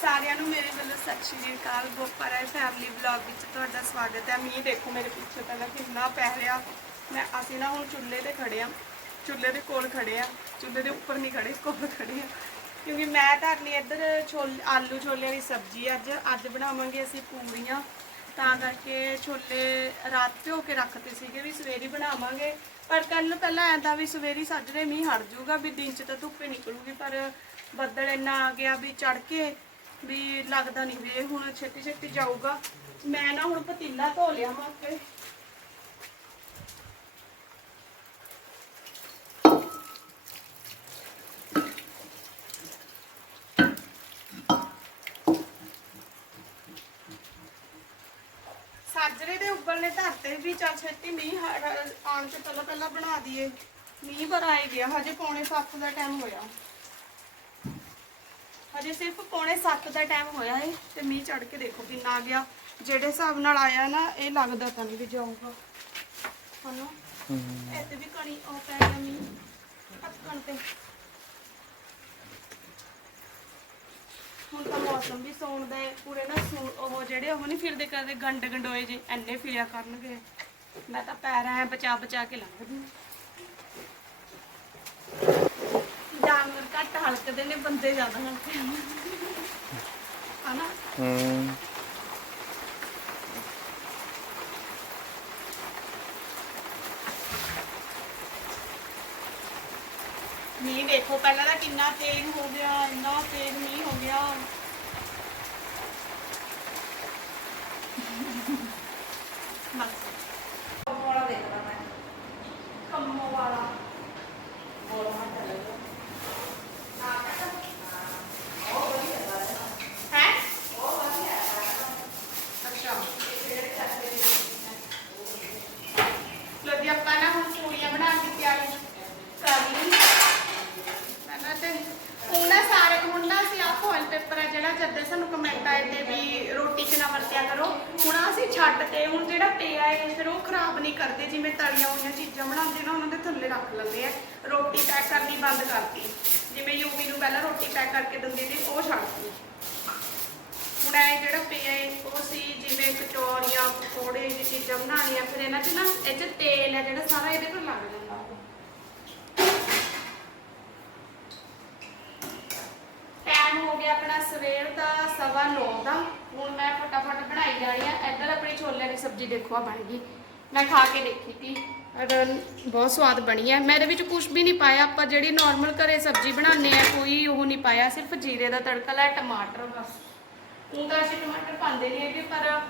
ਸਾਰਿਆਂ ਨੂੰ ਮੇਰੇ ਵੱਲੋਂ ਸਤਿ ਸ਼੍ਰੀ ਅਕਾਲ। ਗੋਪਾਰਾ ਫੈਮਿਲੀ ਵਲੌਗ ਵਿੱਚ ਤੁਹਾਡਾ ਸਵਾਗਤ ਹੈ। ਮੀਂਹ ਦੇਖੋ ਮੇਰੇ ਪਿੱਛੇ ਪਹਿਲਾਂ ਕਿੰਨਾ ਪੈ ਰਿਹਾ। ਮੈਂ, ਅਸੀਂ ਨਾ ਹੁਣ ਚੁੱਲ੍ਹੇ ਤੇ ਖੜੇ ਆ ਚੁੱਲ੍ਹੇ ਦੇ ਕੋਲ ਖੜੇ ਆ ਚੁੱਲ੍ਹੇ ਦੇ ਉੱਪਰ ਨਹੀਂ ਖੜੇ ਕੋਲ ਖੜੇ ਆ ਕਿਉਂਕਿ ਮੈਂ ਧਰਨੀ ਇੱਧਰ ਛੋਲ, ਆਲੂ ਛੋਲਿਆਂ ਦੀ ਸਬਜ਼ੀ ਅੱਜ ਅੱਜ ਬਣਾਵਾਂਗੇ ਅਸੀਂ ਪੂਰੀਆਂ ਤਾਂ ਕਰਕੇ ਛੋਲੇ ਰਾਤ ਭਿਓ ਕੇ ਰੱਖਤੇ ਸੀਗੇ ਵੀ ਸਵੇਰੇ ਬਣਾਵਾਂਗੇ। ਪਰ ਕੱਲ ਪਹਿਲਾਂ ਐਂਦਾ ਵੀ ਸਵੇਰੇ ਹੀ ਸੱਜਰੇ ਮੀਂਹ ਹਟ ਜਾਊਗਾ ਵੀ ਦਿਨ ਚ ਤਾਂ ਧੁੱਪੇ ਨਿਕਲੂਗੀ। ਪਰ ਬੱਦਲ ਇੰਨਾ ਆ ਗਿਆ ਵੀ ਚੜ ਕੇ ਵੀ ਲੱਗਦਾ ਨਹੀਂ ਵੀ ਇਹ ਹੁਣ ਛੇਤੀ ਛੇਤੀ ਜਾਊਗਾ। ਮੈਂ ਨਾ ਹੁਣ ਪਤੀਲਾ ਧੋ ਲਿਆ ਮੈਂ ਉੱਤੇ। ਸਾਜਰੇ ਦੇ ਉੱਬਲਨੇ ਧਰਤੇ ਵੀ ਚੱਲ ਛੇਤੀ ਮੀਂਹ ਹ- ਹ- ਆਉਣ ਤੋਂ ਪਹਿਲਾਂ ਪਹਿਲਾਂ ਬਣਾ ਦਈਏ। ਮੀਂਹ ਪਰ ਆਏ ਗਿਆ, ਹਜੇ ਪੌਣੇ 7 ਦਾ ਟਾਈਮ ਹੋਇਆ। ਹਜੇ ਸਿਰਫ ਪੌਣੇ 7 ਦਾ ਟਾਈਮ ਹੋਇਆ ਹੈ ਤੇ ਮੀਂਹ ਚੜ ਕੇ ਦੇਖੋ ਕਿੰਨਾ ਆ ਗਿਆ। ਜਿਹੜੇ ਹਿਸਾਬ ਨਾਲ ਆਇਆ ਨਾ ਇਹ ਲੱਗਦਾ ਤਾਂ ਨਹੀਂ ਵੀ ਜਾਊਗਾ। ਹਨਾ? ਇੱਥੇ ਵੀ ਕਣੀ ਉਹ ਪੈ ਗਿਆ ਮੀਂਹ ਟੱਕਣ ਤੇ। ਹੁਣ ਤਾਂ ਮੌਸਮ ਵੀ ਸੌਣ ਦਾ ਹੈ ਪੂਰੇ ਨਾ ਉਹ ਜਿਹੜੇ ਉਹ ਨਹੀਂ ਫਿਰਦੇ ਕਰਦੇ ਗੰਡ ਗੰਡੋਏ ਜੇ ਐਨੇ ਫਿਰਿਆ ਕਰਨਗੇ। ਮੈਂ ਤਾਂ ਪੈਰ ਬਚਾ ਬਚਾ ਕੇ ਲੰਘਦੀ ਹਾਂ। ਜਾਨਵਰ ਘੱਟ ਹਲਕਦੇ ਨੇ ਬੰਦੇ ਜ਼ਿਆਦਾ ਹਲਕਦੇ ਨੇ। ਹਨਾ? ਹੂੰ। ਮੀਂਹ ਦੇਖੋ ਪਹਿਲਾਂ ਤਾਂ ਕਿੰਨਾ ਤੇਜ਼ ਹੋ ਗਿਆ ਇੰਨਾ ਤੇਜ਼ ਮੀਂਹ ਹੋ ਗਿਆ। ਬਸ। ਵਾਲਾ ਦੇਖਦਾ ਮੈਂ। ਕੰਮੋ ਵਾਲਾ ਬੋਲ ਮਾ ਚੱਲ ਹੈ ਅੱਛਾ ਲੋ ਜੀ ਆਪਾਂ ਨਾ ਹੁਣ ਪੂਰੀਆਂ ਬਣਾਉਣ ਦੀ ਤਿਆਰੀ ਕਰ ਲਈ ਪਹਿਲਾਂ ਤੇ ਹੁਣ ਨਾ ਸਾਰੇ ਹੁਣ ਨਾ ਅਸੀਂ ਆਹ ਫੋਇਲ ਪੇਪਰ ਸਾਨੂੰ ਕਮੈਂਟ ਆਏ ਤੇ ਵੀ ਰੋਟੀ 'ਚ ਨਾ ਵਰਤਿਆ ਕਰੋ। ਹੁਣ ਅਸੀਂ ਛੱਡ ਤੇ, ਹੁਣ ਜਿਹੜਾ ਪਿਆ ਹੈ ਫਿਰ ਉਹ ਖਰਾਬ ਨਹੀਂ ਕਰਦੇ, ਜਿਵੇਂ ਤਲੀਆਂ ਹੋਈਆਂ ਚੀਜ਼ਾਂ ਬਣਾਉਂਦੇ ਨਾ, ਉਹਨਾਂ ਦੇ ਥੱਲੇ ਰੱਖ ਲੈਂਦੇ ਆ। ਰੋਟੀ ਪੈਕ ਕਰਨੀ ਬੰਦ ਕਰਤੀ। ਜਿਵੇਂ ਯੂਵੀ ਨੂੰ ਪਹਿਲਾਂ ਰੋਟੀ ਪੈਕ ਕਰਕੇ ਦਿੰਦੇ ਸੀ, ਉਹ ਛੱਡਤੀ ਹੁਣ ਇਹ ਜਿਹੜਾ ਪਿਆ ਹੈ ਉਹ ਸੀ ਜਿਵੇਂ ਕਚੌਰੀਆਂ, ਪਕੌੜੇ ਇਹ ਚੀਜ਼ਾਂ ਬਣਾਉਣੀਆਂ, ਫਿਰ ਇਹਨਾਂ 'ਚ ਨਾ, ਇਹ 'ਚ ਤੇਲ ਹੈ ਜਿਹੜਾ, ਸਾਰਾ ਇਹਦੇ ਪਰ ਲੱਗ ਜਾਂਦਾ। ਟਾਈਮ ਆਪਣਾ ਸਵੇਰ ਦਾ ਸਵਾ ਨੌ ਦਾ, ਹੁਣ ਮੈਂ ਫਟਾਫਟ ਬਣਾਈ ਜਾ ਆ। ਇੱਧਰ ਆਪਣੀ ਛੋਲਿਆਂ ਦੀ ਸਬਜ਼ੀ ਦੇਖੋ, ਆ ਬਣ ਗਈ। ਮੈਂ ਖਾ ਕੇ ਦੇਖੀ ਤੀ ਔਰ ਬਹੁਤ ਸਵਾਦ ਬਣੀ ਹੈ ਮੈਂ ਇਹਦੇ ਵਿੱਚ ਕੁਝ ਵੀ ਨਹੀਂ ਪਾਇਆ। ਆਪਾਂ ਜਿਹੜੀ ਨਾਰਮਲ ਘਰੇ ਸਬਜ਼ੀ ਬਣਾਉਂਦੇ ਆ, ਕੋਈ ਉਹ ਨਹੀਂ ਪਾਇਆ। ਸਿਰਫ ਜੀਰੇ ਦਾ ਤੜਕਾ ਲਾਇਆ, ਟਮਾਟਰ ਬਸ। ਹੁਣ ਤਾਂ ਅਸੀਂ ਟਮਾਟਰ ਪਾਉਂਦੇ ਨਹੀਂ ਹੈਗੇ, ਪਰ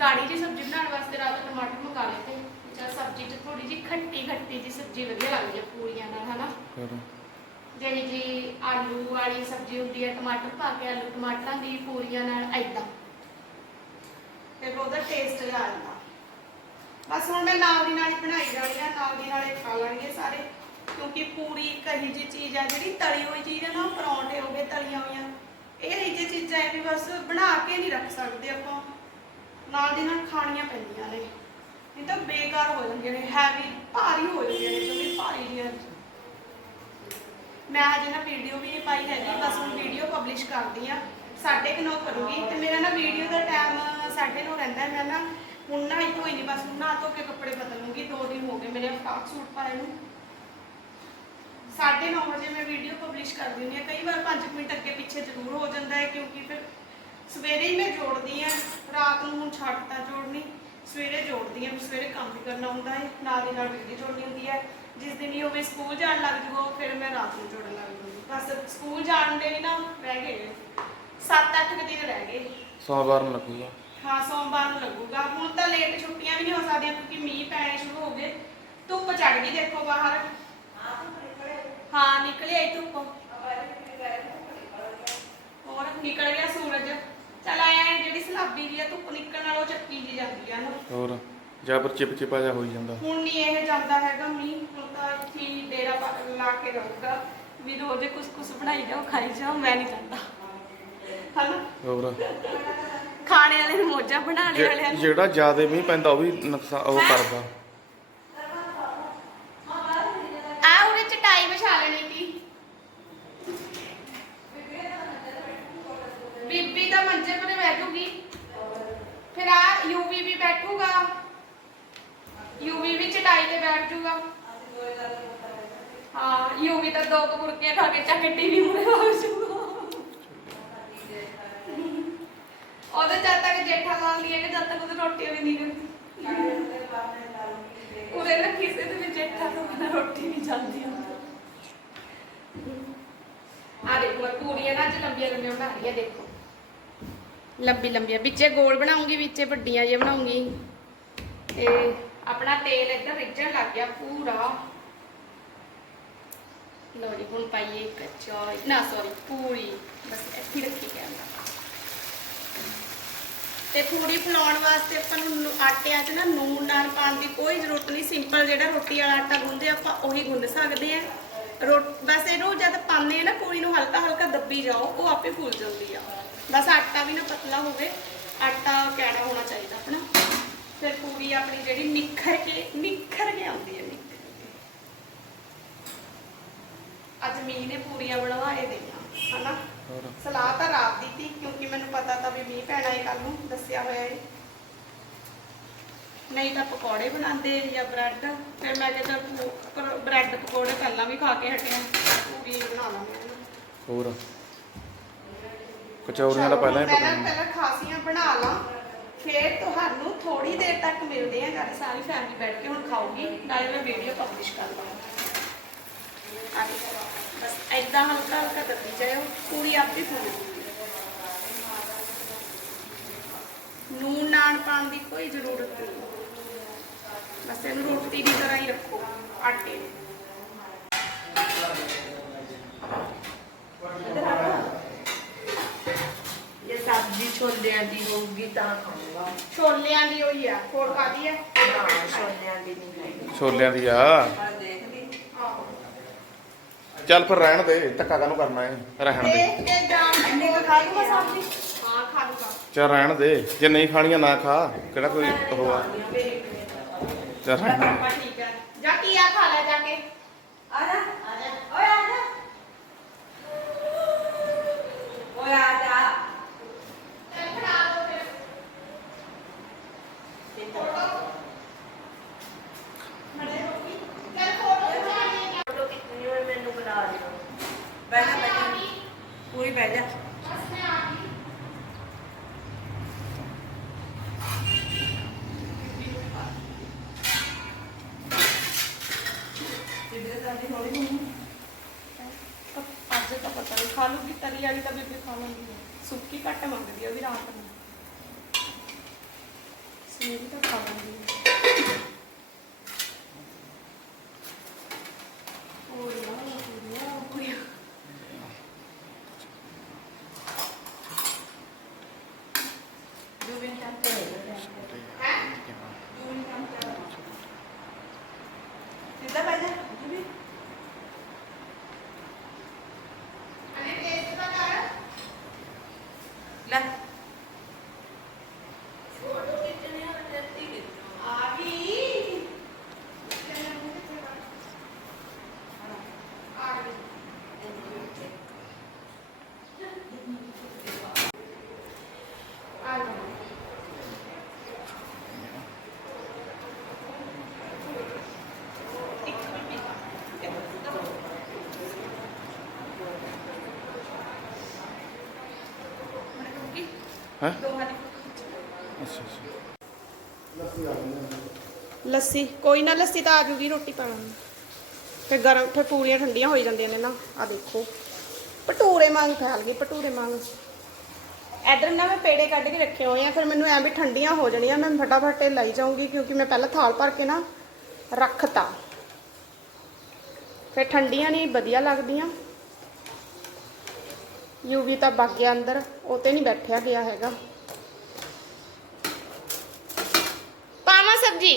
ਗਾੜੀ ਦੀ ਸਬਜ਼ੀ ਬਣਾਉਣ ਵਾਸਤੇ ਰਾਤ ਟਮਾਟਰ ਮੰਗਾ ਲਏ ਤੇ ਚਲ ਸਬਜ਼ੀ ਚ ਥੋੜੀ ਜਿਹੀ ਖੱਟੀ ਖੱਟੀ ਜੀ ਸਬਜ਼ੀ ਵਧੀਆ ਲੱਗਦੀ ਹੈ ਪੂਰੀਆਂ ਨਾਲ, ਹਨਾ? ਜਿਹੜੀ ਜੀ ਆਲੂ ਵਾਲੀ ਸਬਜ਼ੀ ਹੁੰਦੀ ਹੈ ਟਮਾਟਰ ਪਾ ਕੇ ਆਲੂ, ਟਮਾਟਰਾਂ ਦੀ ਪੂਰੀਆਂ ਨਾਲ ਐਦਾਂ ਤੇ ਉਹਦਾ ਟੇਸਟ ਆ ਜਾਂਦਾ ਬਸ ਹੁਣ ਮੈਂ ਨਾਲ ਦੀ ਨਾਲ ਹੀ ਬਣਾਈ ਜਾਣੀ ਆ, ਨਾਲ ਦੀ ਨਾਲ ਹੀ ਖਾ ਲੈਣਗੇ ਸਾਰੇ। ਕਿਉਂਕਿ ਪੂਰੀ ਕਹੀ ਜੀ ਚੀਜ਼ ਆ, ਜਿਹੜੀ ਤਲੀ ਹੋਈ ਚੀਜ਼ ਹੈ ਨਾ ਪਰੌਂਠੇ ਹੋ ਗਏ, ਤਲੀਆਂ ਹੋਈਆਂ। ਇਹ ਇਹੋ ਜਿਹੀ ਚੀਜ਼ਾਂ ਹੈ ਵੀ ਬਸ ਬਣਾ ਕੇ ਨਹੀਂ ਰੱਖ ਸਕਦੇ ਆਪਾਂ। ਨਾਲ ਦੀ ਨਾਲ ਖਾਣੀਆਂ ਪੈਂਦੀਆਂ ਨੇ। ਨਹੀਂ ਤਾਂ ਬੇਕਾਰ ਹੋ ਜਾਂਦੀਆਂ ਨੇ ਹੈਵੀ ਭਾਰੀ ਹੋ ਜਾਂਦੀਆਂ ਨੇ ਜਿਵੇਂ ਭਾਰੀ ਜਿਹੀਆਂ ਮੈਂ ਅਜੇ ਨਾ ਵੀਡੀਓ ਵੀ ਨਹੀਂ ਪਾਈ ਹੈਗੀ, ਬਸ ਹੁਣ ਵੀਡੀਓ ਪਬਲਿਸ਼ ਕਰਦੀ ਆ ਸਾਢੇ ਕੁ ਨੌ ਕਰੂੰਗੀ। ਤੇ ਮੇਰਾ ਨਾ ਵੀਡੀਓ ਦਾ ਟਾਈਮ ਸਾਢੇ ਨੌ ਰਹਿੰਦਾ ਮੈਂ ਨਾ ਹੁਣ ਨਾ ਹੀ ਧੋਈ ਨਹੀਂ, ਬਸ ਹੁਣ ਨਹਾ ਧੋ ਕੇ ਕੱਪੜੇ ਬਦਲੂੰਗੀ। ਦੋ ਦਿਨ ਹੋ ਗਏ ਮੇਰੇ ਫਰਾਕ ਸੂਟ ਪਾਏ ਨੂੰ। ਸਾਢੇ ਨੌ ਵਜੇ ਮੈਂ ਵੀਡੀਓ ਪਬਲਿਸ਼ ਕਰ ਦਿੰਦੀ ਹਾਂ। ਕਈ ਵਾਰ 5 ਮਿੰਟ ਅੱਗੇ ਪਿੱਛੇ ਜ਼ਰੂਰ ਹੋ ਜਾਂਦਾ ਹੈ, ਕਿਉਂਕਿ ਫਿਰ ਸਵੇਰੇ ਹੀ ਮੈਂ ਜੋੜਦੀ ਆ ਰਾਤ ਨੂੰ ਹੁਣ ਛੱਡਤਾ ਜੋੜਨੀ। ਸਵੇਰੇ ਜੋੜਦੀ ਆ ਸਵੇਰੇ ਕੰਮ ਵੀ ਕਰਨਾ ਹੁੰਦਾ ਹੈ। ਨਾਲ ਦੀ ਨਾਲ ਵੀਡੀਓ ਜੋੜਨੀ ਹੁੰਦੀ ਹੈ। ਜਿਸ ਦਿਨ ਹੀ ਹੋਵੇ ਸਕੂਲ ਜਾਣ ਲੱਗ ਜੂਗਾ ਉਹ ਫਿਰ ਮੈਂ ਰਾਤ ਨੂੰ ਜੋੜਨ ਲੱਗ ਜੂਗੀ। ਬਸ ਸਕੂਲ ਜਾਣ ਦੇ ਨਾ ਰਹਿ ਗਏ। 7-8 ਦਿਨ ਰਹਿ ਗਏ। ਸੋਮਵਾਰ ਨੂੰ ਲੱਗੂਗਾ। ਹਾਂ ਸੋਮਵਾਰ ਨੂੰ ਲੱਗੂਗਾ। ਹੁਣ ਤਾਂ ਲੇਟ ਛੁੱਟੀਆਂ ਵੀ ਨਹੀਂ ਹੋ ਸਕਦੀਆਂ ਕਿਉਂਕਿ ਮੀਂਹ ਪੈਣੇ ਸ਼ੁਰੂ ਹੋ ਗਏ। ਧੁੱਪ ਚੜ ਗਈ ਦੇਖੋ ਬਾਹਰ। ਹਾਂ ਨਿਕਲੀ ਆਈ ਧੁੱਪ ਹੋਰ ਨਿਕਲ ਗਿਆ ਸੂਰਜ ਚਲ ਆਇਆ ਜਿਹੜੀ ਸਲਾਬੀ ਦੀ ਆ ਧੁੱਪ ਨਿਕਲਣ ਨਾਲ ਉਹ ਚੱਕੀ ਜੀ ਜਾਂਦੀ ਆ ਨਾ ਹੋਰ ਜਾਂ ਪਰ ਚਿਪ ਚਿਪਾ ਜਾ ਹੋਈ ਜਾਂਦਾ। ਹੁਣ ਨਹੀਂ ਇਹ ਜਾਂਦਾ ਹੈਗਾ ਮੀਂਹ ਹੁਣ ਤਾਂ ਇੱਥੇ ਹੀ ਡੇਰਾ ਪਾ ਲਾ ਕੇ ਰਹੂਗਾ ਵੀ ਰੋਜ਼ ਕੁਛ ਕੁਛ ਬਣਾਈ ਜਾਓ ਖਾਈ ਜਾਓ ਮੈਂ ਨਹੀਂ ਜਾਂਦਾ। ਹਨਾ? ਹੋਰ? ਖਾਣੇ ਵਾਲੇ ਨੂੰ ਮੋਜਾ ਬਣਾਉਣੇ ਵਾਲਿਆਂ ਨੂੰ। ਜਿਹੜਾ ਜ਼ਿਆਦਾ ਮੀਂਹ ਪੈਂਦਾ ਉਹ ਵੀ ਨੁਕਸਾਨ ਉਹ ਕਰਦਾ। ਆ ਉਹਨੇ ਚਟਾਈ ਵਿਛਾ ਲੈਣੀ ਸੀ। ਮੰਜੇ ਪਰੇ ਬੈਠੂਗੀ ਫਿਰ ਆ ਯੂਵੀ ਵੀ ਬੈਠੂਗਾ। ਯੂਵੀ ਵੀ ਚਟਾਈ ਤੇ ਬੈਠ ਜੂਗਾ। ਹਾਂ, ਯੂਵੀ ਤਾਂ ਦੋ ਕੁਰਕੀਆਂ ਖਾ ਕੇ ਚੱਕ ਟੀਵੀ ਮੁਰੇ ਹੋ ਜੂਗਾ। ਉਹਦੇ ਜਦ ਤੱਕ ਜੇਠਾ ਲਾਲ ਨਹੀਂ ਹੈ ਜਦ ਤੱਕ ਉਹਦੀ ਰੋਟੀ ਵੀ ਨਹੀਂ ਕਰਦੀ ਉਹਦੇ ਨਾ ਕਿਸੇ ਦੇ ਵੀ ਜੇਠਾ ਤੋਂ ਬਿਨਾਂ ਰੋਟੀ ਨਹੀਂ ਚੱਲਦੀ ਆ ਦੇਖੋ ਮੈਂ ਪੂਰੀਆਂ ਨਾ ਅੱਜ ਲੰਬੀਆਂ ਲੰਬੀਆਂ ਬਣਾ ਰਹੀ ਹੈ ਦੇਖੋ। ਲੰਬੀ ਲੰਬੀਆਂ, ਵਿੱਚੇ ਗੋਲ ਬਣਾਉਂਗੀ, ਵਿੱਚੇ ਵੱਡੀਆਂ ਜਿਹੀਆਂ ਬਣਾਉਂਗੀ। ਤੇ ਆਪਣਾ ਤੇਲ ਇੱਧਰ ਰਿੱਝਣ ਲੱਗ ਗਿਆ ਪੂਰਾ। ਲਓ ਜੀ, ਹੁਣ ਪਾਈਏ ਇੱਕ ਨਾ ਸੌਰੀ ਪੂਰੀ। ਬਸ ਇੱਥੇ ਰੱਖੀ ਕੈਮਰਾ ਤੇ ਪੂਰੀ ਫਲਾਉਣ ਵਾਸਤੇ ਆਪਾਂ ਨੂੰ ਆਟਿਆਂ 'ਚ ਨਾ ਨੂਨ ਨਾਲ ਪਾਉਣ ਦੀ ਕੋਈ ਜ਼ਰੂਰਤ ਨਹੀਂ। ਸਿੰਪਲ ਜਿਹੜਾ ਰੋਟੀ ਵਾਲਾ ਆਟਾ ਗੁੰਨਦੇ ਆਪਾਂ ਉਹੀ ਗੁੰਨ ਸਕਦੇ ਆ। ਰੋ, ਬਸ ਇਹਨੂੰ ਜਦ ਪਾਉਂਦੇ ਆ ਨਾ, ਪੂਰੀ ਨੂੰ ਹਲਕਾ ਹਲਕਾ ਦੱਬੀ ਜਾਓ, ਉਹ ਆਪੇ ਫੁੱਲ ਜਾਂਦੀ ਆ। ਬਸ ਆਟਾ ਵੀ ਨਾ ਪਤਲਾ ਹੋਵੇ। ਆਟਾ ਕੈੜਾ ਹੋਣਾ ਚਾਹੀਦਾ ਆਪਣਾ ਫਿਰ ਪੂਰੀ ਆਪਣੀ ਜਿਹੜੀ ਨਿਖਰ ਕੇ ਨਿਖਰ ਕੇ ਆਉਂਦੀ ਹੈ ਨਿਖਰ। ਅੱਜ ਮੀਂਹ ਨੇ ਪੂਰੀਆਂ ਬਣਵਾਏ ਦੇਣਾ ਹਨਾ? ਸਲਾਹ ਤਾਂ ਰਾਤ ਦੀ ਸੀ ਕਿਉਂਕਿ ਮੈਨੂੰ ਪਤਾ ਤਾਂ ਵੀ ਮੀਂਹ ਪੈਣਾ ਹੈ ਕੱਲ ਨੂੰ ਦੱਸਿਆ ਹੋਇਆ ਹੈ ਨਹੀਂ ਤਾਂ ਪਕੌੜੇ ਬਣਾਉਂਦੇ ਜਾਂ ਬ੍ਰੈਡ ਫਿਰ ਮੈਂ ਕਿਹਾ ਚੱਲ ਬ੍ਰੈਡ ਪਕੌੜੇ ਪਹਿਲਾਂ ਵੀ ਖਾ ਕੇ ਹਟੇ ਹਾਂ ਪੂਰੀ ਬਣਾ ਲਾਂਗੇ। ਹੋਰ। ਕਚੌਰੀਆਂ ਦਾ ਪਹਿਲਾਂ ਹੀ ਨਹੀਂ ਪਹਿਲਾਂ ਖਾਸੀਆਂ ਬਣਾ ਲਾਂ ਫਿਰ ਤੁਹਾਨੂੰ ਥੋੜੀ ਦੇਰ ਤੱਕ ਮਿਲਦੇ ਆ ਘਰ ਸਾਰੀ ਫੈਮਿਲੀ ਬੈਠ ਕੇ, ਹੁਣ ਖਾਊਗੀ, ਨਾਲੇ ਮੈਂ ਵੀਡੀਓ ਪਬਲਿਸ਼ ਕਰ ਦਾਂਗੀ ਬਸ ਐਦਾਂ ਹਲਕਾ ਹਲਕਾ ਕਰਦੀ ਜਾਇਓ, ਪੂਰੀ ਆਪੇ ਪੂਰੀ। ਨੂਨ ਨਾਨ ਪਾਉਣ ਦੀ ਕੋਈ ਜ਼ਰੂਰਤ ਨਹੀਂ। ਬਸ ਇਹਨੂੰ ਰੋਟੀ ਦੀ ਤਰ੍ਹਾਂ ਹੀ ਰੱਖੋ, ਆਟੇ ਨੂੰ ਇਹ ਸਬਜ਼ੀ ਛੋਲਿਆਂ ਦੀ ਹੋਊਗੀ ਤਾਂ ਖਾਊਂਗਾ। ਛੋਲਿਆਂ ਦੀ ਹੋਈ ਆ ਹੋਰ ਕਾਦੀ ਹਾਂ ਛੋਲਿਆਂ ਦੀ ਨਹੀਂ ਖਾਈ ਛੋਲਿਆਂ ਦੀ ਆ? ਚੱਲ ਫਿਰ ਰਹਿਣ ਦੇ ਧੱਕਾ ਕਾਹਨੂੰ ਕਰਨਾ ਹੈ ਰਹਿਣ ਦੇ। ਦੇਖ ਕੇ ਜਾਣ ਇੰਨੇ ਕੁ ਖਾ ਲੂਗਾ ਸਬਜ਼ੀ? ਹਾਂ ਖਾ ਲੂਗਾ ਚੱਲ ਰਹਿਣ ਦੇ ਜੇ ਨਹੀਂ ਖਾਣੀਆਂ ਨਾ ਖਾ। ਕਿਹੜਾ ਕੋਈ ਉਹ ਆ? ਚੱਲ ਰਹਿਣ ਦੇ। ਪਾਪਾ ਠੀਕ ਹੈ ਜਾ ਕੀ ਆ ਖਾ ਲੈ ਜਾ ਕੇ ਆ ਜਾ ਆ ਜਾ ਓਏ ਆ ਜਾ ਓਏ ਆ ਜਾ ਚੱਲ ਖੜਾ ਦੋ ਫਿਰ ਮੜੇ ਰੋਕੀ ਚੱਲ ਫੋਟੋ ਖਿਚਾਣੀ ਹੈ ਫੋਟੋ ਕਿਤਨੀ ਹੋਏ ਮੈਨੂੰ ਬੁਲਾ ਲਿਓ ਬਹਿ ਜਾ ਬਹਿ ਜਾ ਪੂਰੀ ਬਹਿ ਜਾ ਬਸ ਮੈਂ ਆ ਗਈ ਜਿੱਦੇ ਸਾਡੀ ਹੌਲੀ ਹੌਲੀ ਅੱਜ ਤਾਂ ਪਤਾ ਨਹੀਂ ਖਾ ਲੂਗੀ ਤਰੀ ਵਾਲੀ ਤਾਂ ਬੀਬੀ ਖਾ ਲੈਂਦੀ ਹੈ ਸੁੱਕੀ ਘੱਟ ਮੰਗਦੀ ਆ ਵੀ ਰਾਤ ਨੂੰ ਸਵੇਰੇ ਤਾਂ ਖਾ ਲੈਂਦੀ ਹੈ ਹੋਰ ਨਾ ਹੋਰ ਕੋਈ ਦੋ ਮਿੰਟ ਤੱਕ ਤੇ ਹੈ ਦੋ ਮਿੰਟ ਤੱਕ ਸਿੱਧਾ ਬਹਿ ਜਾ ਜੀ ਅਨੇ ਟੇਸਟ ਤਾਂ ਕਰ ਲੈ ਆ ਗਈ ਆ ਗਈ ਆ ਗਈ ਇੱਕ ਮਿੰਟ ਮੈਂ ਰੁਕੀ ਹੈਂ? ਦੋ ਵਾਰੀ ਅੱਛਾ ਅੱਛਾ। ਲੱਸੀ ਕੋਈ ਨਾ ਲੱਸੀ ਤਾਂ ਆ ਜੂਗੀ ਰੋਟੀ ਪਾਣ। ਨੂੰ ਗਰਮ ਫਿਰ ਪੂਰੀਆਂ ਠੰਡੀਆਂ ਹੋਈ ਜਾਂਦੀਆਂ ਨੇ ਨਾ ਆ ਦੇਖੋ। ਭਟੂਰੇ ਵਾਂਗ ਫੈਲ ਗਈ ਭਟੂਰੇ ਵਾਂਗ। ਇਧਰ ਨਾ ਮੈਂ ਪੇੜੇ ਕੱਢ ਕੇ ਰੱਖੇ ਹੋਏ ਆ ਫਿਰ ਮੈਨੂੰ ਐ ਵੀ ਠੰਡੀਆਂ ਹੋ ਜਾਣੀਆਂ ਮੈਂ ਫਟਾਫਟ ਇਹ ਲਈ ਜਾਊਂਗੀ ਕਿਉਂਕਿ ਮੈਂ ਪਹਿਲਾਂ ਥਾਲ ਭਰ ਕੇ ਨਾ ਰੱਖਤਾ। ਫਿਰ ਠੰਡੀਆਂ ਨਹੀਂ ਵਧੀਆ ਲੱਗਦੀਆਂ। ਯੂਵੀ ਤਾਂ ਵਗ ਗਿਆ ਅੰਦਰ ਉਹ ਤੇ ਨਹੀਂ ਬੈਠਿਆ ਗਿਆ ਹੈਗਾ ਪਾਵਾਂ ਸਬਜੀ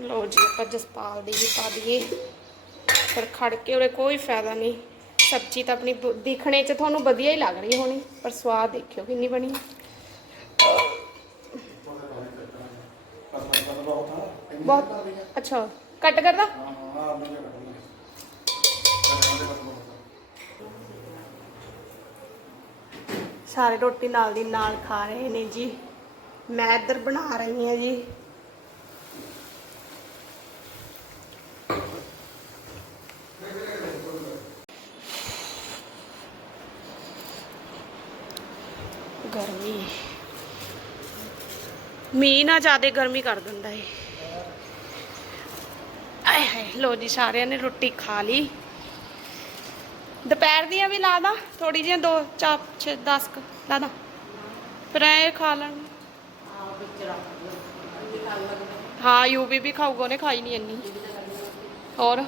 ਲੋ ਜੀ ਆਪਾਂ ਜਸਪਾਲ ਦੀ ਵੀ ਪਾ ਦਈਏ ਫਿਰ ਖੜ ਕੇ ਉਰੇ ਕੋਈ ਫਾਇਦਾ ਨਹੀਂ ਸਬਜੀ ਤਾਂ ਆਪਣੀ ਬ- ਦਿਖਣੇ 'ਚ ਤੁਹਾਨੂੰ ਵਧੀਆ ਹੀ ਲੱਗ ਰਹੀ ਹੋਣੀ ਪਰ ਸਵਾਦ ਦੇਖਿਓ ਕਿੰਨੀ ਬਣੀ ਬਹੁਤ ਅੱਛਾ ਕੱਟ ਕਰਦਾ ਸਾਰੇ ਰੋਟੀ ਨਾਲ ਦੀ ਨਾਲ ਖਾ ਰਹੇ ਨੇ ਜੀ। ਮੈਂ ਇੱਧਰ ਬਣਾ ਰਹੀ ਹਾਂ ਜੀ। ਗਰਮੀ। ਮੀਂਹ ਨਾ ਜ਼ਿਆਦਾ ਗਰਮੀ ਕਰ ਦਿੰਦਾ ਏ। ਆਏ ਹਾਏ ਲੋ ਜੀ, ਸਾਰਿਆਂ ਨੇ ਰੋਟੀ ਖਾ ਲਈ। ਦੁਪਹਿਰ ਦੀਆਂ ਵੀ ਲਾ ਦਾਂ ਥੋੜੀ ਜਿਹੀਆਂ ਦੋ, ਚਾਰ, ਛੇ 10 ਲਾ ਦਾਂ। ਫਿਰ ਐ ਖਾ ਲੈਣ। ਹਾਂ ਯੂਵੀ ਵੀ ਖਾਊਗਾ, ਉਹਨੇ ਖਾਈ ਨਹੀਂ ਇੰਨੀ। ਹੋਰ?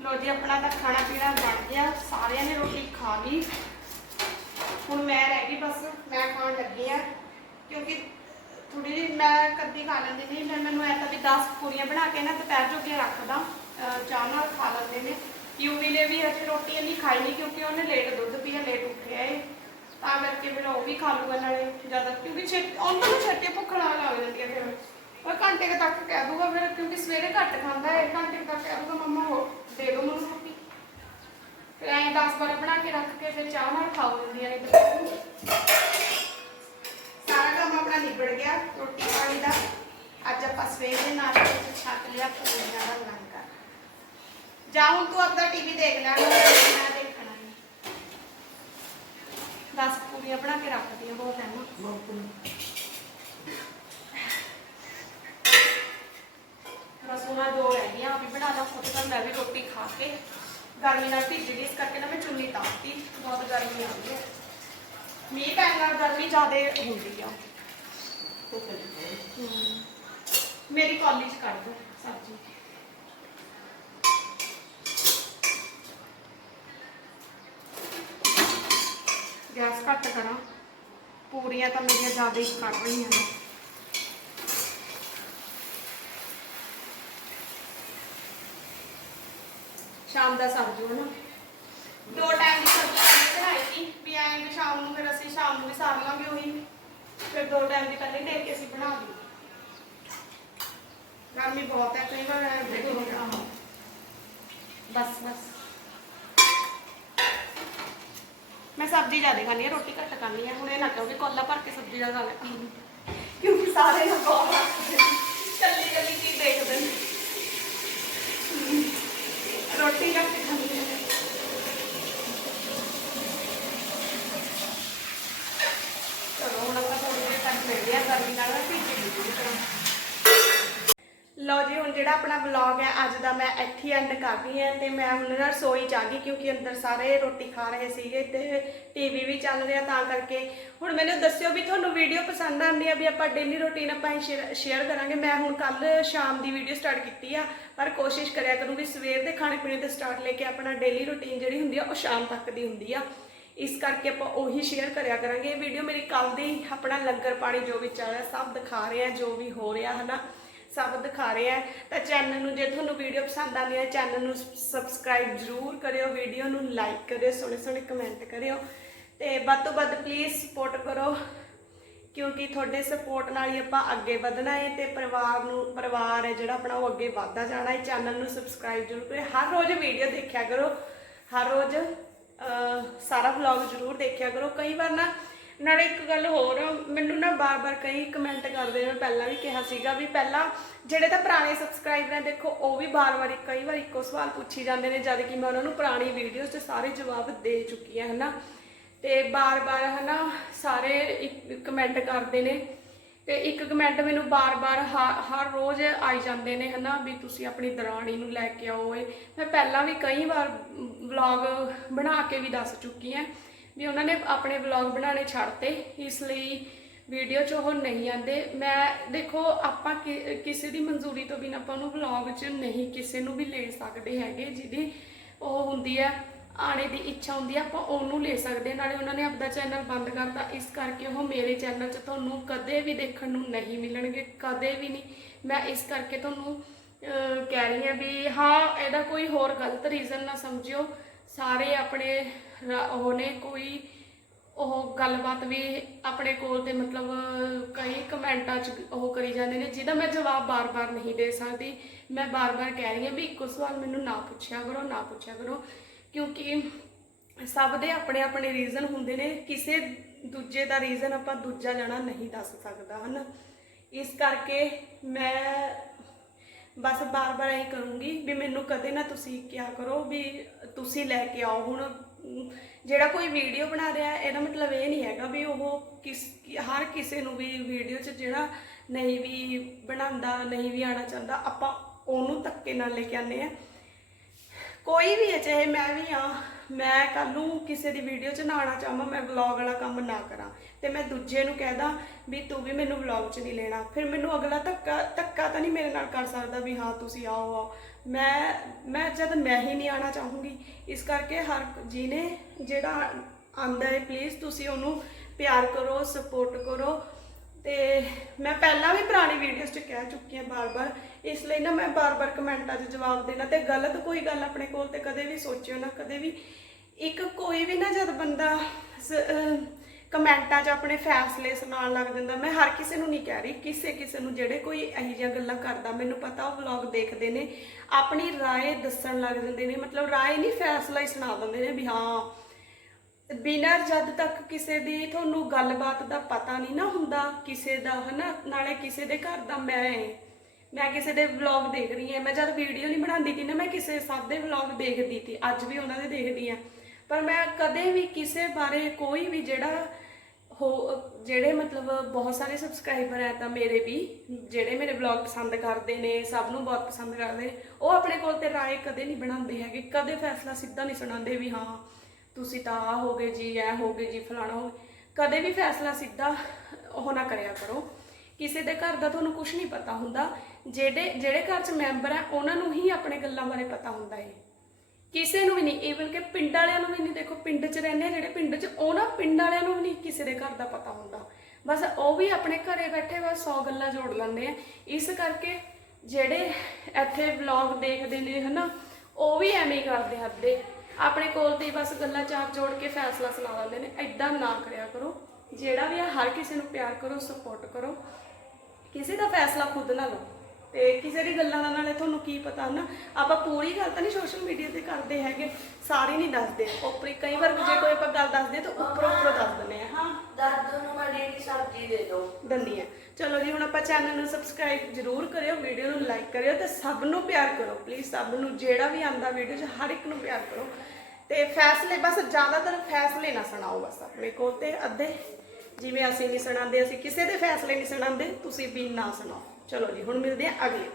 ਲੋ ਜੀ, ਆਪਣਾ ਤਾਂ ਖਾਣਾ ਪੀਣਾ ਬਣ ਗਿਆ। ਸਾਰਿਆਂ ਨੇ ਰੋਟੀ ਖਾ ਲਈ। ਹੁਣ ਮੈਂ ਰਹਿ ਗਈ ਬਸ, ਮੈਂ ਖਾਣ ਲੱਗੀ ਆ। ਕਿਉਂਕਿ ਥੋੜੀ ਜਿਹੀ, ਮੈਂ ਕੱਦੀ ਖਾ ਲੈਂਦੀ ਨਹੀਂ ਮੈਂ ਮੈਨੂੰ ਐ ਤਾਂ ਵੀ 10 ਪੂਰੀਆਂ ਬਣਾ ਕੇ ਨਾ ਦੁਪਹਿਰ ਜੋਗੀਆਂ ਰੱਖਦਾ। ਚਾਹ ਨਾਲ ਖਾ ਲੈਂਦੇ ਨੇ। ਯੂਵੀ ਨੇ ਵੀ ਅਜੇ ਰੋਟੀ ਇੰਨੀ ਖਾਈ ਨਹੀਂ ਕਿਉਂਕਿ ਉਹਨੇ ਲੇਟ ਦੁੱਧ ਪੀਆ ਲੇਟ ਉੱਠਿਆ ਏ। ਤਾਂ ਕਰਕੇ ਫਿਰ ਉਹ ਵੀ ਖਾ ਲੂਗਾ ਨਾਲੇ, ਜ਼ਿਆਦਾ ਕਿਉਂਕਿ ਛੇਤੀ ਉਹਨਾਂ ਨੂੰ ਛੇਤੀ ਭੁੱਖ ਲੱਗ ਲੱਗ ਜਾਂਦੀ ਹੈ ਫਿਰ। ਉਹ ਘੰਟੇ ਤੱਕ ਕਹਿ ਦੂਗਾ ਫਿਰ, ਕਿਉਂਕਿ ਸਵੇਰੇ ਘੱਟ ਖਾਂਦਾ ਹੈ ਘੰਟੇ ਤੱਕ ਕਹਿ ਦੂਗਾ, ਮੰਮਾ ਹੋ ਦੇ ਦੋ ਮੈਨੂੰ ਰੋਟੀ। ਫਿਰ ਐਂ 10 ਬਾਰ ਬਣਾ ਕੇ ਰੱਖ ਕੇ ਫਿਰ ਚਾਹ ਨਾਲ ਖਾ ਲੈਂਦੀਆਂ ਨੇ ਸਾਰਾ ਕੰਮ ਆਪਣਾ ਨਿਬੜ ਗਿਆ, ਰੋਟੀ ਪਾਣੀ ਦਾ। ਅੱਜ ਆਪਾਂ ਸਵੇਰ ਦੇ ਨਾਸ਼ਤੇ ਵਿੱਚ ਛੱਕ ਲਿਆ ਪੂਰੀਆਂ ਦਾ ਲੰਗਰ ਜਾ ਹੁਣ ਤੂੰ ਆਪਦਾ ਟੀਵੀ ਦੇਖ ਲੈ, ਮੈਂ ਦੇਖਣਾ ਨਹੀਂ 10 ਪੂਰੀਆਂ ਬਣਾ ਕੇ ਰੱਖਦੀ ਬਹੁਤ ਹੈ ਨਾ। ਬਸ ਦੋ ਰਹਿ ਗਈਆਂ, ਆਪ ਬਣਾ ਲਾ, ਖੁਦ ਤਾਂ ਮੈਂ ਵੀ ਰੋਟੀ ਖਾ ਕੇ। ਗਰਮੀ ਨਾਲ ਢਿੱਡ ਗਈ, ਇਸ ਕਰਕੇ ਨਾ ਮੈਂ ਚੁੰਨੀ ਤਾਪਤੀ ਬਹੁਤ ਗਰਮੀ ਆ ਰਹੀ ਹੈ ਮੀਂਹ ਪੈਣ ਨਾਲ ਗਰਮੀ ਜ਼ਿਆਦਾ ਹੁੰਦੀ ਆ। ਹਮ। ਮੇਰੀ ਕਾਲਜ ਕਰ ਦੋ ਸਬਜ਼ੀ। ਗੈਸ ਘੱਟ ਕਰਾਂ। ਪੂਰੀਆਂ ਤਾਂ ਮੇਰੀਆਂ ਜ਼ਿਆਦਾ ਹੀ ਕਰ ਰਹੀਆਂ ਨੇ ਸ਼ਾਮ ਦਾ ਸਬਜ਼ੀ ਨਾ ਦੋ ਟਾਈਮ ਦੀ ਸੀ ਵੀ ਐਂ ਵੀ ਸ਼ਾਮ ਨੂੰ ਫਿਰ ਅਸੀਂ ਸ਼ਾਮ ਨੂੰ ਵੀ ਸਾਰ ਲਾਂਗੇ ਉਹੀ। ਫਿਰ ਦੋ ਟਾਈਮ ਦੀ ਪਹਿਲੇ ਦੇ ਕੇ ਅਸੀਂ ਬਣਾ ਲਈ ਗਰਮੀ ਬਹੁਤ ਹੈ, ਕਈ ਵਾਰ ਐਂ ਬਸ ਬਸ। ਮੈਂ ਸਬਜ਼ੀ ਜ਼ਿਆਦਾ ਖਾਂਦੀ ਹਾਂ, ਰੋਟੀ ਘੱਟ ਖਾਂਦੀ ਹਾਂ। ਹੁਣ ਇਹ ਨਾ ਕਹੋ ਵੀ ਕੋਲਾ ਭਰ ਕੇ ਸਬਜ਼ੀ ਜ਼ਿਆਦਾ ਖਾ ਕਿਉਂਕਿ ਸਾਰੇ ਨਾ ਬਹੁਤ ਕੱਲੀ ਕੱਲੀ ਚੀਜ਼ ਦੇਖਦੇ ਨੇ। ਰੋਟੀ ਘੱਟ ਖਾਂਦੀ ਹਾਂ ਚਲੋ ਹੁਣ ਆਪਾਂ ਥੋੜੀ ਦੇਰ ਤੱਕ ਮਿਲਦੇ ਆ, ਗਰਮੀ ਨਾਲ ਨਾ ਭਿੱਜ ਗਈ ਪੂਰੀ ਤਰ੍ਹਾਂ। ਲਓ ਜੀ, ਹੁਣ ਜਿਹੜਾ ਆਪਣਾ ਵਲੌਗ ਹੈ, ਅੱਜ ਦਾ ਮੈਂ ਇੱਥੇ ਐਂਡ ਕਰ ਹਾਂ ਤੇ ਮੈਂ ਹੁਣ ਨਾ ਰਸੋਈ ਚ ਗਈ ਕਿਉਂਕਿ ਅੰਦਰ ਸਾਰੇ ਰੋਟੀ ਖਾ ਰਹੇ ਸੀਗੇ ਤੇ ਟੀਵੀ ਵੀ ਚੱਲ ਰਿਹਾ ਤਾਂ ਕਰਕੇ। ਹੁਣ ਮੈਨੂੰ ਦੱਸਿਓ ਵੀ ਤੁਹਾਨੂੰ ਵੀਡੀਓ ਪਸੰਦ ਆਉਂਦੀ ਆ ਵੀ ਆਪਾਂ ਡੇਲੀ ਰੁਟੀਨ ਆਪਾਂ ਸ਼ੇਅਰ ਕਰਾਂਗੇ। ਮੈਂ ਹੁਣ ਕੱਲ ਸ਼ਾਮ ਦੀ ਵੀਡੀਓ ਸਟਾਰਟ ਕੀਤੀ ਆ, ਪਰ ਕੋਸ਼ਿਸ਼ ਕਰਿਆ ਕਰੂੰਗੀ ਸਵੇਰ ਦੇ ਖਾਣੇ ਪੀਣੇ ਤੇ ਸਟਾਰਟ ਲੈ ਕੇ ਆਪਣਾ ਡੇਲੀ ਰੁਟੀਨ ਜਿਹੜੀ ਹੁੰਦੀ ਆ, ਉਹ ਸ਼ਾਮ ਤੱਕ ਦੀ ਹੁੰਦੀ ਆ। ਇਸ ਕਰਕੇ ਆਪਾਂ ਉਹੀ ਸ਼ੇਅਰ ਕਰਿਆ ਕਰਾਂਗੇ। ਇਹ ਵੀਡੀਓ ਮੇਰੀ ਕੱਲ ਦੀ ਆਪਣਾ ਲੰਗਰ ਪਾਣੀ ਜੋ ਵੀ ਚੱਲ ਰਿਹਾ, ਸਭ ਦਿਖਾ ਰਹੇ ਆ ਜੋ ਵੀ ਹੋ ਰਿਹਾ, ਹਨਾ? ਸਭ ਦਿਖਾ ਰਹੇ। ਆ ਤਾਂ ਚੈਨਲ ਨੂੰ ਜੇ ਤੁਹਾਨੂੰ ਵੀਡੀਓ ਪਸੰਦ ਆਉਂਦੀ ਹੈ ਚੈਨਲ ਨੂੰ ਸਬਸਕ੍ਰਾਈਬ ਜ਼ਰੂਰ ਕਰਿਓ ਵੀਡੀਓ ਨੂੰ ਲਾਈਕ ਕਰਿਓ ਸੋਹਣੇ ਸੋਹਣੇ ਕਮੈਂਟ ਕਰਿਓ। ਤੇ ਵੱਧ ਤੋਂ ਵੱਧ ਪਲੀਜ਼ ਸਪੋਰਟ ਕਰੋ, ਕਿਉਂਕਿ ਤੁਹਾਡੇ ਸਪੋਰਟ ਨਾਲ ਹੀ ਆਪਾਂ ਅੱਗੇ ਵਧਣਾ ਹੈ ਤੇ ਪਰਿਵਾਰ ਨੂੰ, ਪਰਿਵਾਰ ਹੈ ਜਿਹੜਾ ਆਪਣਾ, ਉਹ ਅੱਗੇ ਵਧਦਾ ਜਾਣਾ ਹੈ। ਚੈਨਲ ਨੂੰ ਸਬਸਕ੍ਰਾਈਬ ਜ਼ਰੂਰ ਕਰਿਓ। ਹਰ ਰੋਜ਼ ਵੀਡੀਓ ਦੇਖਿਆ ਕਰੋ। ਹਰ ਰੋਜ਼ ਸਾਰਾ ਵਲੌਗ ਜ਼ਰੂਰ ਦੇਖਿਆ ਕਰੋ। ਕਈ ਵਾਰ ਨਾ, ਨਾਲੇ ਇੱਕ ਗੱਲ ਹੋਰ, ਮੈਨੂੰ ਨਾ ਬਾਰ-ਬਾਰ ਕਈ ਕਮੈਂਟ ਕਰਦੇ ਨੇ ਮੈਂ ਪਹਿਲਾਂ ਵੀ ਕਿਹਾ ਸੀਗਾ ਵੀ ਪਹਿਲਾਂ ਜਿਹੜੇ ਤਾਂ ਪੁਰਾਣੇ ਸਬਸਕ੍ਰਾਈਬਰ ਨੇ ਦੇਖੋ, ਉਹ ਵੀ ਬਾਰ-ਬਾਰ ਕਈ ਵਾਰ ਇੱਕੋ ਸਵਾਲ ਪੁੱਛੀ ਜਾਂਦੇ ਨੇ, ਜਦ ਕਿ ਮੈਂ ਉਹਨਾਂ ਨੂੰ ਪੁਰਾਣੀ ਵੀਡੀਓਜ਼ 'ਚ ਸਾਰੇ ਜਵਾਬ ਦੇ ਚੁੱਕੀ ਹਾਂ ਹਨਾ? ਤੇ ਬਾਰ-ਬਾਰ, ਹਨਾ, ਸਾਰੇ ਇੱਕ ਕਮੈਂਟ ਕਰਦੇ ਨੇ। ਤੇ ਇੱਕ ਕਮੈਂਟ ਮੈਨੂੰ ਬਾਰ-ਬਾਰ ਹ- ਹਰ ਰੋਜ਼ ਆਈ ਜਾਂਦੇ ਨੇ, ਹਨਾ, ਵੀ ਤੁਸੀਂ ਆਪਣੀ ਦਰਾਣੀ ਨੂੰ ਲੈ ਕੇ ਆਓ ਏ। ਮੈਂ ਪਹਿਲਾਂ ਵੀ ਕਈ ਵਾਰ ਵਲੌਗ ਬਣਾ ਕੇ ਵੀ ਦੱਸ ਚੁੱਕੀ ਹਾਂ ਵੀ ਉਹਨਾਂ ਨੇ ਆਪਣੇ ਵਲੌਗ ਬਣਾਉਣੇ ਛੱਡਤੇ, ਇਸ ਲਈ ਵੀਡੀਓ 'ਚ ਉਹ ਨਹੀਂ ਆਉਂਦੇ। ਮੈਂ, ਦੇਖੋ, ਆਪਾਂ ਕਿ- ਕਿਸੇ ਦੀ ਮਨਜ਼ੂਰੀ ਤੋਂ ਬਿਨਾਂ ਆਪਾਂ ਉਹਨੂੰ ਵਲੌਗ 'ਚ ਨਹੀਂ, ਕਿਸੇ ਨੂੰ ਵੀ ਲੈ ਸਕਦੇ ਹੈਗੇ ਜਿਹਦੀ ਉਹ ਹੁੰਦੀ ਹੈ ਆਣੇ ਦੀ ਇੱਛਾ ਹੁੰਦੀ ਹੈ ਆਪਾਂ ਉਹਨੂੰ ਲੈ ਸਕਦੇ ਨਾਲੇ ਉਹਨਾਂ ਨੇ ਆਪਦਾ ਚੈਨਲ ਬੰਦ ਕਰਤਾ, ਇਸ ਕਰਕੇ ਉਹ ਮੇਰੇ ਚੈਨਲ 'ਚ ਤੁਹਾਨੂੰ ਕਦੇ ਵੀ ਦੇਖਣ ਨੂੰ ਨਹੀਂ ਮਿਲਣਗੇ, ਕਦੇ ਵੀ ਨਹੀਂ। ਮੈਂ ਇਸ ਕਰਕੇ ਤੁਹਾਨੂੰ ਕਹਿ ਰਹੀ ਹਾਂ ਵੀ ਹਾਂ, ਇਹਦਾ ਕੋਈ ਹੋਰ ਗਲਤ ਰੀਜ਼ਨ ਨਾ ਸਮਝਿਓ। ਸਾਰੇ ਆਪਣੇ ਉਹ ਨੇ ਕੋਈ ਉਹ ਗੱਲਬਾਤ ਵੀ ਆਪਣੇ ਕੋਲ ਤੇ ਮਤਲਬ ਕਈ ਕਮੈਂਟਾਂ 'ਚ ਉਹ ਕਰੀ ਜਾਂਦੇ ਨੇ, ਜਿਹਦਾ ਮੈਂ ਜਵਾਬ ਬਾਰ-ਬਾਰ ਨਹੀਂ ਦੇ ਸਕਦੀ। ਮੈਂ ਬਾਰ-ਬਾਰ ਕਹਿ ਰਹੀ ਹਾਂ ਵੀ ਇੱਕੋ ਸਵਾਲ ਮੈਨੂੰ ਨਾ ਪੁੱਛਿਆ ਕਰੋ, ਨਾ ਪੁੱਛਿਆ ਕਰੋ। ਕਿਉਂਕਿ ਸਭ ਦੇ ਆਪਣੇ ਆਪਣੇ ਰੀਜ਼ਨ ਹੁੰਦੇ ਨੇ, ਕਿਸੇ ਦੂਜੇ ਦਾ ਰੀਜ਼ਨ ਆਪਾਂ ਦੂਜਾ ਜਣਾ ਨਹੀਂ ਦੱਸ ਸਕਦਾ, ਹਨ? ਇਸ ਕਰਕੇ ਮੈਂ ਬਸ ਬਾਰ-ਬਾਰ ਇਹ ਕਰੂੰਗੀ ਵੀ ਮੈਨੂੰ ਕਦੇ ਨਾ ਤੁਸੀਂ ਕਿਹਾ ਕਰੋ ਵੀ ਤੁਸੀਂ ਲੈ ਕੇ ਆਓ ਹੁਣ। ਜਿਹੜਾ ਕੋਈ ਵੀਡੀਓ ਬਣਾ ਰਿਹਾ, ਇਹਦਾ ਮਤਲਬ ਇਹ ਨਹੀਂ ਹੈਗਾ ਵੀ ਉਹ ਕਿਸ, ਹਰ ਕਿਸੇ ਨੂੰ ਵੀ ਵੀਡੀਓ 'ਚ ਜਿਹੜਾ ਨਹੀਂ ਵੀ ਬਣਾਉਂਦਾ, ਨਹੀਂ ਵੀ ਆਣਾ ਚਾਹੁੰਦਾ, ਆਪਾਂ ਉਹਨੂੰ ਧੱਕੇ ਨਾਲ ਲੈ ਕੇ ਆਨੇ ਆ ਕੋਈ ਵੀ ਹੈ, ਚਾਹੇ ਮੈਂ ਵੀ ਆ ਮੈਂ ਕੱਲ ਨੂੰ ਕਿਸੇ ਦੀ ਵੀਡੀਓ 'ਚ ਨਾ ਆਉਣਾ ਚਾਹਾਂ, ਮੈਂ ਵਲੌਗ ਵਾਲਾ ਕੰਮ ਨਾ ਕਰਾਂ। ਤੇ ਮੈਂ ਦੂਜੇ ਨੂੰ ਕਹਿਦਾ ਵੀ ਤੂੰ ਵੀ ਮੈਨੂੰ ਵਲੌਗ 'ਚ ਨਹੀਂ ਲੈਣਾ। ਫਿਰ ਮੈਨੂੰ ਅਗਲਾ ਧੱਕਾ ਧੱਕਾ ਤਾਂ ਨਹੀਂ ਮੇਰੇ ਨਾਲ ਕਰ ਸਕਦਾ ਵੀ ਹਾਂ, ਤੁਸੀਂ ਆਓ ਆਓ। ਮੈਂ ਮੈਂ ਜਦ ਮੈਂ ਹੀ ਨਹੀਂ ਆਣਾ ਚਾਹੂੰਗੀ, ਇਸ ਕਰਕੇ ਹਰ ਜਿਹਨੇ ਜਿਹੜਾ ਆਂਦਾ ਹੈ ਪਲੀਜ਼ ਤੁਸੀਂ ਉਹਨੂੰ ਪਿਆਰ ਕਰੋ ਸਪੋਰਟ ਕਰੋ ਤੇ ਮੈਂ ਪਹਿਲਾਂ ਵੀ ਪੁਰਾਣੀ ਵੀਡੀਓਜ਼ 'ਚ ਕਹਿ ਚੁੱਕੀ ਹਾਂ ਬਾਰ-ਬਾਰ ਇਸ ਲਈ ਨਾ ਮੈਂ ਬਾਰ-ਬਾਰ ਕਮੈਂਟਾਂ 'ਚ ਜਵਾਬ ਦੇਣਾ ਤੇ ਗਲਤ ਕੋਈ ਗੱਲ ਆਪਣੇ ਕੋਲ ਤੇ ਕਦੇ ਵੀ ਸੋਚਿਓ ਨਾ ਕਦੇ ਵੀ ਇੱਕ ਕੋਈ ਵੀ ਨਾ ਜਦ ਬੰਦਾ ਸ- ਅਹ ਕਮੈਂਟਾਂ 'ਚ ਆਪਣੇ ਫੈਸਲੇ ਸੁਣਾਉਣ ਲੱਗ ਜਾਂਦਾ ਮੈਂ ਹਰ ਕਿਸੇ ਨੂੰ ਨਹੀਂ ਕਹਿ ਰਹੀ ਕਿਸੇ ਕਿਸੇ ਨੂੰ ਜਿਹੜੇ ਕੋਈ ਇਹੋ ਜਿਹੀਆਂ ਗੱਲਾਂ ਕਰਦਾ ਮੈਨੂੰ ਪਤਾ ਉਹ ਵਲੌਗ ਦੇਖਦੇ ਨੇ ਆਪਣੀ رائے ਦੱਸਣ ਲੱਗ ਜਾਂਦੇ ਨੇ ਮਤਲਬ رائے ਨਹੀਂ ਫੈਸਲਾ ਹੀ ਸੁਣਾ ਦਿੰਦੇ ਨੇ ਵੀ ਹਾਂ ਬਿਨਾਂ ਜਦ ਤੱਕ ਕਿਸੇ ਦੀ ਤੁਹਾਨੂੰ ਗੱਲਬਾਤ ਦਾ ਪਤਾ ਨਹੀਂ ਨਾ ਹੁੰਦਾ, ਕਿਸੇ ਦਾ, ਹਨਾ? ਨਾਲੇ ਕਿਸੇ ਦੇ ਘਰ ਦਾ ਮੈਂ ਮੈਂ ਕਿਸੇ ਦੇ ਵਲੌਗ ਦੇਖ ਰਹੀ ਹਾਂ ਮੈਂ ਜਦ ਵੀਡੀਓ ਨਹੀਂ ਬਣਾਉਂਦੀ ਸੀ ਨਾ, ਮੈਂ ਕਿਸੇ ਸਭ ਦੇ ਵਲੌਗ ਦੇਖਦੀ ਸੀ ਅੱਜ ਵੀ ਉਹਨਾਂ ਦੇ ਦੇਖਦੀ ਹਾਂ ਪਰ ਮੈਂ ਕਦੇ ਵੀ ਕਿਸੇ ਬਾਰੇ ਕੋਈ ਵੀ ਜਿਹੜਾ ਹੋ, ਜਿਹੜੇ ਮਤਲਬ ਬਹੁਤ ਸਾਰੇ ਸਬਸਕ੍ਰਾਈਬਰ ਹੈ ਤਾਂ ਮੇਰੇ ਵੀ, ਜਿਹੜੇ ਮੇਰੇ ਵਲੌਗ ਪਸੰਦ ਕਰਦੇ ਨੇ, ਸਭ ਨੂੰ ਬਹੁਤ ਪਸੰਦ ਕਰਦੇ ਨੇ, ਉਹ ਆਪਣੇ ਕੋਲ ਤੇ ਰਾਏ ਕਦੇ ਨਹੀਂ ਬਣਾਉਂਦੇ ਹੈਗੇ। ਕਦੇ ਫੈਸਲਾ ਸਿੱਧਾ ਨਹੀਂ ਸੁਣਾਉਂਦੇ ਵੀ ਹਾਂ ਤੁਸੀਂ ਤਾਂ ਆ ਹੋਗੇ ਜੀ ਐ ਹੋਗੇ ਜੀ, ਫਲਾਣਾ ਹੋ ਕਦੇ ਵੀ ਫੈਸਲਾ ਸਿੱਧਾ ਉਹ ਨਾ ਕਰਿਆ ਕਰੋ। ਕਿਸੇ ਦੇ ਘਰ ਦਾ ਤੁਹਾਨੂੰ ਕੁਝ ਨਹੀਂ ਪਤਾ ਹੁੰਦਾ। ਜਿਹੜੇ ਜਿਹੜੇ ਘਰ 'ਚ ਮੈਂਬਰ ਹੈ ਉਹਨਾਂ ਨੂੰ ਹੀ ਆਪਣੇ ਗੱਲਾਂ ਬਾਰੇ ਪਤਾ ਹੁੰਦਾ ਹੈ ਕਿਸੇ ਨੂੰ ਵੀ ਨਹੀਂ ਈਵਨ ਕਿ ਪਿੰਡ ਵਾਲਿਆਂ ਨੂੰ ਵੀ ਨਹੀਂ। ਦੇਖੋ, ਪਿੰਡ 'ਚ ਰਹਿੰਦੇ ਜਿਹੜੇ ਪਿੰਡ 'ਚ ਉਹਨਾਂ ਪਿੰਡ ਵਾਲਿਆਂ ਨੂੰ ਵੀ ਨਹੀਂ ਕਿਸੇ ਦੇ ਘਰ ਦਾ ਪਤਾ ਹੁੰਦਾ। ਬਸ ਉਹ ਵੀ ਆਪਣੇ ਘਰੇ ਬੈਠੇ ਬਸ 100 ਗੱਲਾਂ ਜੋੜ ਲੈਂਦੇ ਆ। ਇਸ ਕਰਕੇ ਜਿਹੜੇ ਇੱਥੇ ਵਲੌਗ ਦੇਖਦੇ ਨੇ, ਹਨਾ, ਉਹ ਵੀ ਐਵੇਂ ਹੀ ਕਰਦੇ ਹੱਦੇ ਆਪਣੇ ਕੋਲ ਤੇ ਬਸ ਗੱਲਾਂ ਚਾਰ ਜੋੜ ਕੇ ਫੈਸਲਾ ਸੁਣਾ ਦਿੰਦੇ ਨੇ। ਐਦਾਂ ਨਾ ਕਰਿਆ ਕਰੋ। ਜਿਹੜਾ ਵੀ ਆ, ਹਰ ਕਿਸੇ ਨੂੰ ਪਿਆਰ ਕਰੋ ਸਪੋਰਟ ਕਰੋ। ਕਿਸੇ ਦਾ ਫੈਸਲਾ ਖੁਦ ਨਾ ਲਓ ਤੇ ਕਿਸੇ ਦੀ ਗੱਲਾਂ ਦਾ ਨਾਲੇ ਤੁਹਾਨੂੰ ਕੀ ਪਤਾ ਨਾ ਆਪਾਂ ਪੂਰੀ ਗੱਲ ਤਾਂ ਨਹੀਂ ਸੋਸ਼ਲ ਮੀਡੀਆ ਤੇ ਕਰਦੇ ਹੈਗੇ ਸਾਰੇ ਨਹੀਂ ਦੱਸਦੇ। ਉੱਪਰ ਕਈ ਵਾਰ ਜੇ ਕੋਈ ਆਪਾਂ ਗੱਲ ਦੱਸਦੇ ਤਾਂ ਉੱਪਰੋਂ ਉੱਪਰੋਂ ਦੱਸ ਦਿੰਦੇ ਆ। ਹਾਂ ਦਾਦੂ ਨੂੰ ਮੜੀ ਦੀ ਸਬਜ਼ੀ ਦੇ ਦਿਓ। ਦੰਦੀ ਹੈ ਚਲੋ ਜੀ ਹੁਣ ਆਪਾਂ ਚੈਨਲ ਨੂੰ ਸਬਸਕ੍ਰਾਈਬ ਜਰੂਰ ਕਰਿਓ ਵੀਡੀਓ ਨੂੰ ਲਾਈਕ ਕਰਿਓ ਤੇ ਸਭ ਨੂੰ ਪਿਆਰ ਕਰੋ। ਪਲੀਜ਼ ਸਭ ਨੂੰ ਜਿਹੜਾ ਵੀ ਆਂਦਾ ਵੀਡੀਓ 'ਚ ਹਰ ਇੱਕ ਨੂੰ ਪਿਆਰ ਕਰੋ। ਤੇ ਫੈਸਲੇ ਬਸ ਜ਼ਿਆਦਾਤਰ ਫੈਸਲੇ ਨਾ ਸੁਣਾਓ ਬਸ। ਆਪਣੇ ਕੋਲ ਤੇ ਅੱਧੇ ਜਿਵੇਂ ਅਸੀਂ ਨਹੀਂ ਸੁਣਾਉਂਦੇ ਅਸੀਂ ਕਿਸੇ ਦੇ ਫੈਸਲੇ ਨਹੀਂ ਸੁਣਾਉਂਦੇ ਤੁਸੀਂ ਵੀ ਨਾ ਸੁਣਾਓ। ਚਲੋ ਜੀ ਹੁਣ ਮਿਲਦੇ ਆ ਅਗਲੇ